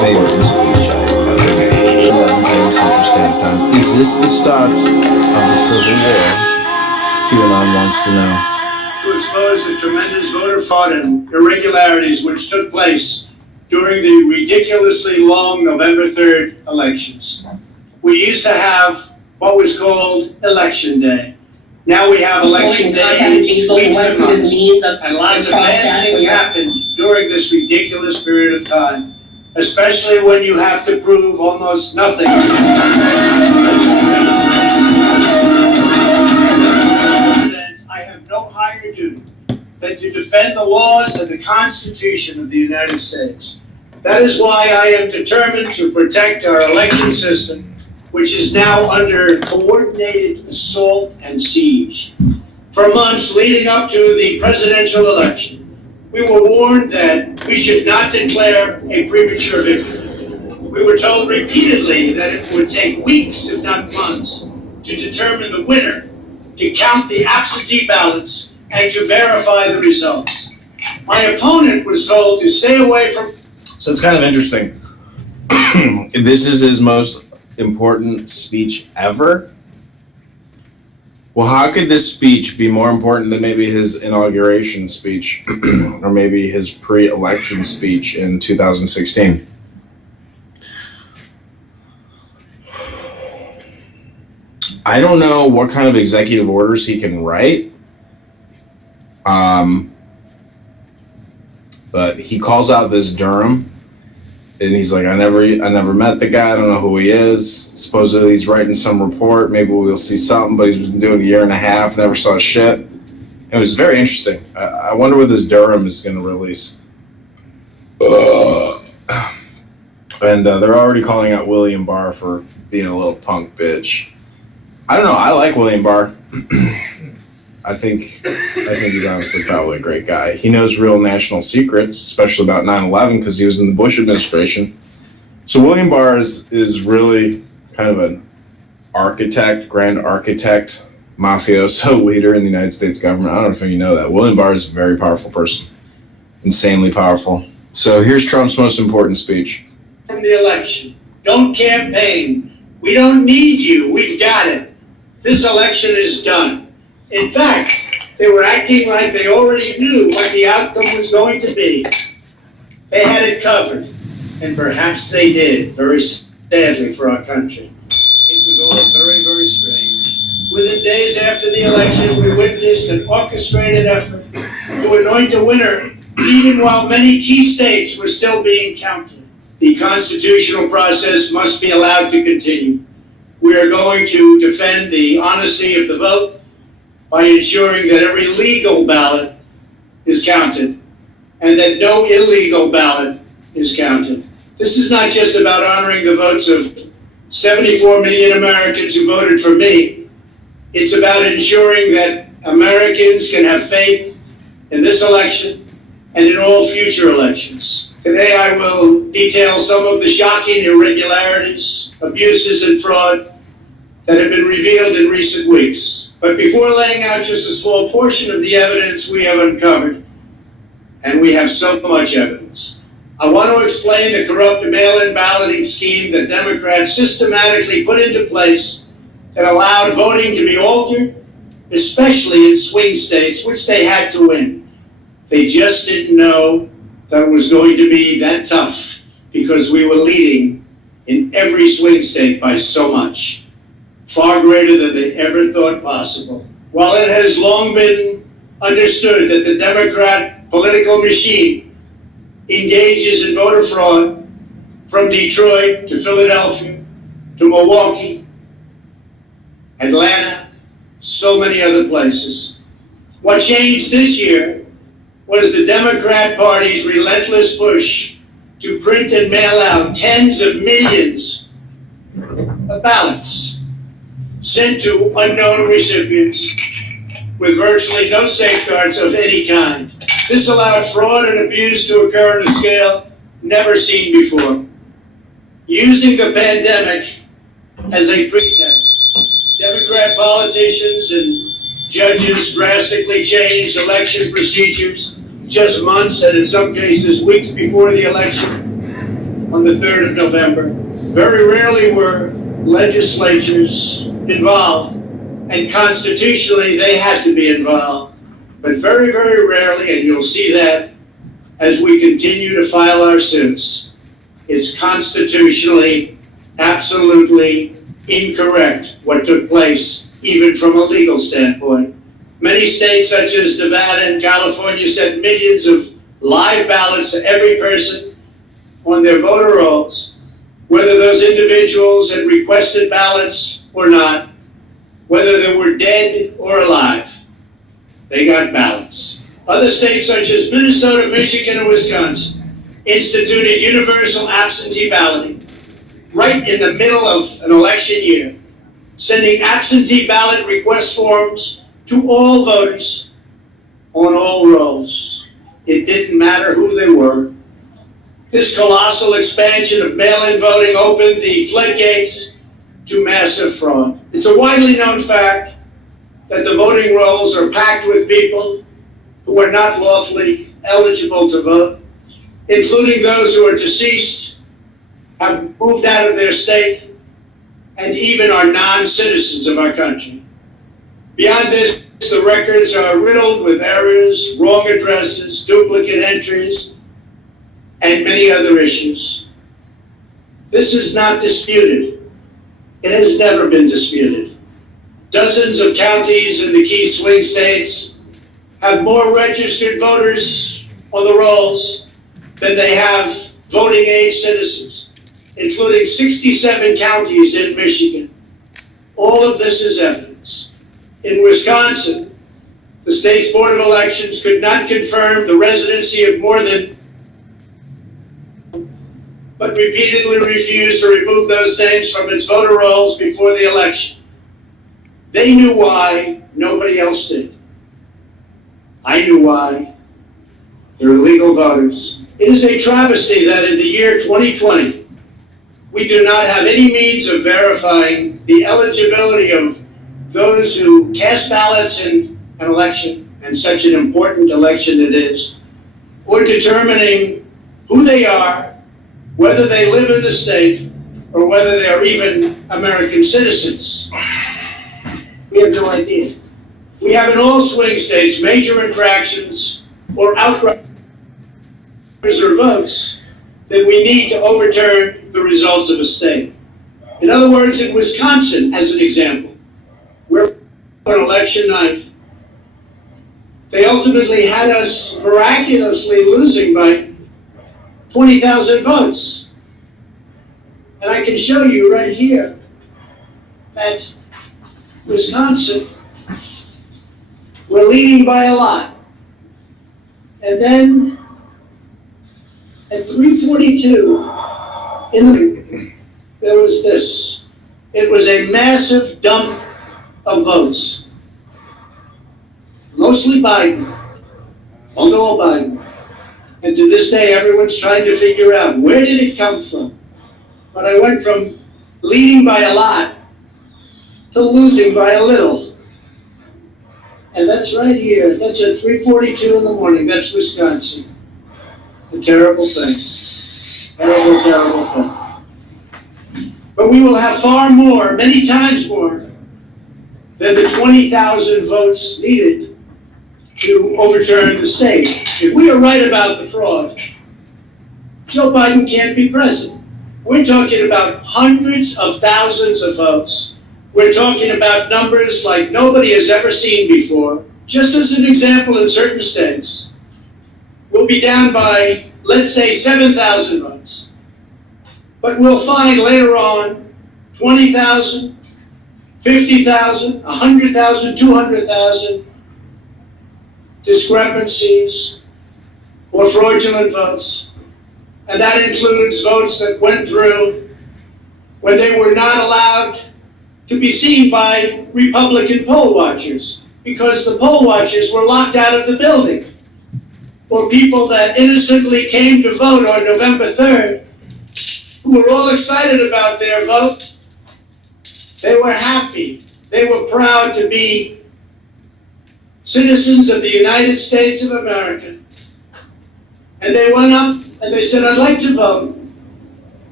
favorite speech I've ever made. Central Standard Time. Is this the start of the Civil War? QAnon wants to know. To expose the tremendous voter fraud and irregularities which took place during the ridiculously long November 3rd elections. We used to have what was called Election Day. Now we have Election Day, weeks and months, and lots of bad things happened during this ridiculous period of time, especially when you have to prove almost nothing. I have no higher duty than to defend the laws and the Constitution of the United States. That is why I am determined to protect our election system, which is now under coordinated assault and siege. For months leading up to the presidential election, we were warned that we should not declare a premature victory. We were told repeatedly that it would take weeks, if not months, to determine the winner, to count the absentee ballots, and to verify the results. My opponent was told to stay away from... So it's kind of interesting. This is his most important speech ever. Well, how could this speech be more important than maybe his inauguration speech or maybe his pre-election speech in 2016? I don't know what kind of executive orders he can write. But he calls out this Durham. And he's like, I never met the guy. I don't know who he is. Supposedly he's writing some report. Maybe we'll see something, but he's been doing a year and a half, never saw shit. It was very interesting. I wonder what this Durham is going to release. And they're already calling out William Barr for being a little punk bitch. I don't know. I like William Barr. I think he's honestly probably a great guy. He knows real national secrets, especially about 9/11, because he was in the Bush administration. So William Barr is really kind of an architect, grand architect, mafioso leader in the United States government. I don't know if you know that. William Barr is a very powerful person, insanely powerful. So here's Trump's most important speech. From the election, don't campaign. We don't need you. We've got it. This election is done. In fact, they were acting like they already knew what the outcome was going to be. They had it covered, and perhaps they did, very sadly for our country. It was all very, very strange. Within days after the election, we witnessed an orchestrated effort to anoint a winner, even while many key states were still being counted. The constitutional process must be allowed to continue. We are going to defend the honesty of the vote by ensuring that every legal ballot is counted and that no illegal ballot is counted. This is not just about honoring the votes of 74 million Americans who voted for me. It's about ensuring that Americans can have faith in this election and in all future elections. Today I will detail some of the shocking irregularities, abuses, and fraud that have been revealed in recent weeks. But before laying out just a small portion of the evidence we have uncovered, and we have so much evidence, I want to explain the corrupt mail-in balloting scheme that Democrats systematically put into place that allowed voting to be altered, especially in swing states, which they had to win. They just didn't know that it was going to be that tough because we were leading in every swing state by so much. Far greater than they ever thought possible. While it has long been understood that the Democrat political machine engages in voter fraud from Detroit to Philadelphia to Milwaukee, Atlanta, so many other places, what changed this year was the Democrat Party's relentless push to print and mail out tens of millions of ballots sent to unknown recipients with virtually no safeguards of any kind. This allowed fraud and abuse to occur on a scale never seen before. Using the pandemic as a pretext, Democrat politicians and judges drastically changed election procedures just months and in some cases weeks before the election on the 3rd of November. Very rarely were legislatures involved, and constitutionally they had to be involved. But very, very rarely, and you'll see that as we continue to file our suits, it's constitutionally absolutely incorrect what took place, even from a legal standpoint. Many states, such as Nevada and California, sent millions of live ballots to every person on their voter rolls, whether those individuals had requested ballots or not, whether they were dead or alive. They got ballots. Other states, such as Minnesota, Michigan, and Wisconsin, instituted universal absentee balloting right in the middle of an election year, sending absentee ballot request forms to all voters on all rolls. It didn't matter who they were. This colossal expansion of mail-in voting opened the floodgates to massive fraud. It's a widely known fact that the voting rolls are packed with people who are not lawfully eligible to vote, including those who are deceased, have moved out of their state, and even are non-citizens of our country. Beyond this, the records are riddled with errors, wrong addresses, duplicate entries, and many other issues. This is not disputed. It has never been disputed. Dozens of counties in the key swing states have more registered voters on the rolls than they have voting age citizens, including 67 counties in Michigan. All of this is evidence. In Wisconsin, the state's Board of Elections could not confirm the residency of more than, but repeatedly refused to remove those names from its voter rolls before the election. They knew why, nobody else did. I knew why. They're illegal voters. It is a travesty that in the year 2020, we do not have any means of verifying the eligibility of those who cast ballots in an election, and such an important election it is, or determining who they are, whether they live in the state, or whether they're even American citizens. We have no idea. We have in all swing states major infractions or outright or votes that we need to overturn the results of a state. In other words, in Wisconsin, as an example, where on election night, they ultimately had us miraculously losing by 20,000 votes. And I can show you right here that Wisconsin, we're leading by a lot. And then at 3:42 there was this. It was a massive dump of votes. Mostly Biden, although Biden. And to this day, everyone's trying to figure out where did it come from. But I went from leading by a lot to losing by a little. And that's right here. That's at 3:42 in the morning. That's Wisconsin. A terrible thing. Terrible, terrible thing. But we will have far more, many times more, than the 20,000 votes needed to overturn the state. If we are right about the fraud, Joe Biden can't be president. We're talking about hundreds of thousands of votes. We're talking about numbers like nobody has ever seen before. Just as an example, in certain states, we'll be down by, let's say, 7,000 votes. But we'll find later on 20,000, 50,000, 100,000, 200,000 discrepancies or fraudulent votes. And that includes votes that went through when they were not allowed to be seen by Republican poll watchers because the poll watchers were locked out of the building. Or people that innocently came to vote on November 3rd, who were all excited about their vote. They were happy. They were proud to be citizens of the United States of America. And they went up and they said, I'd like to vote.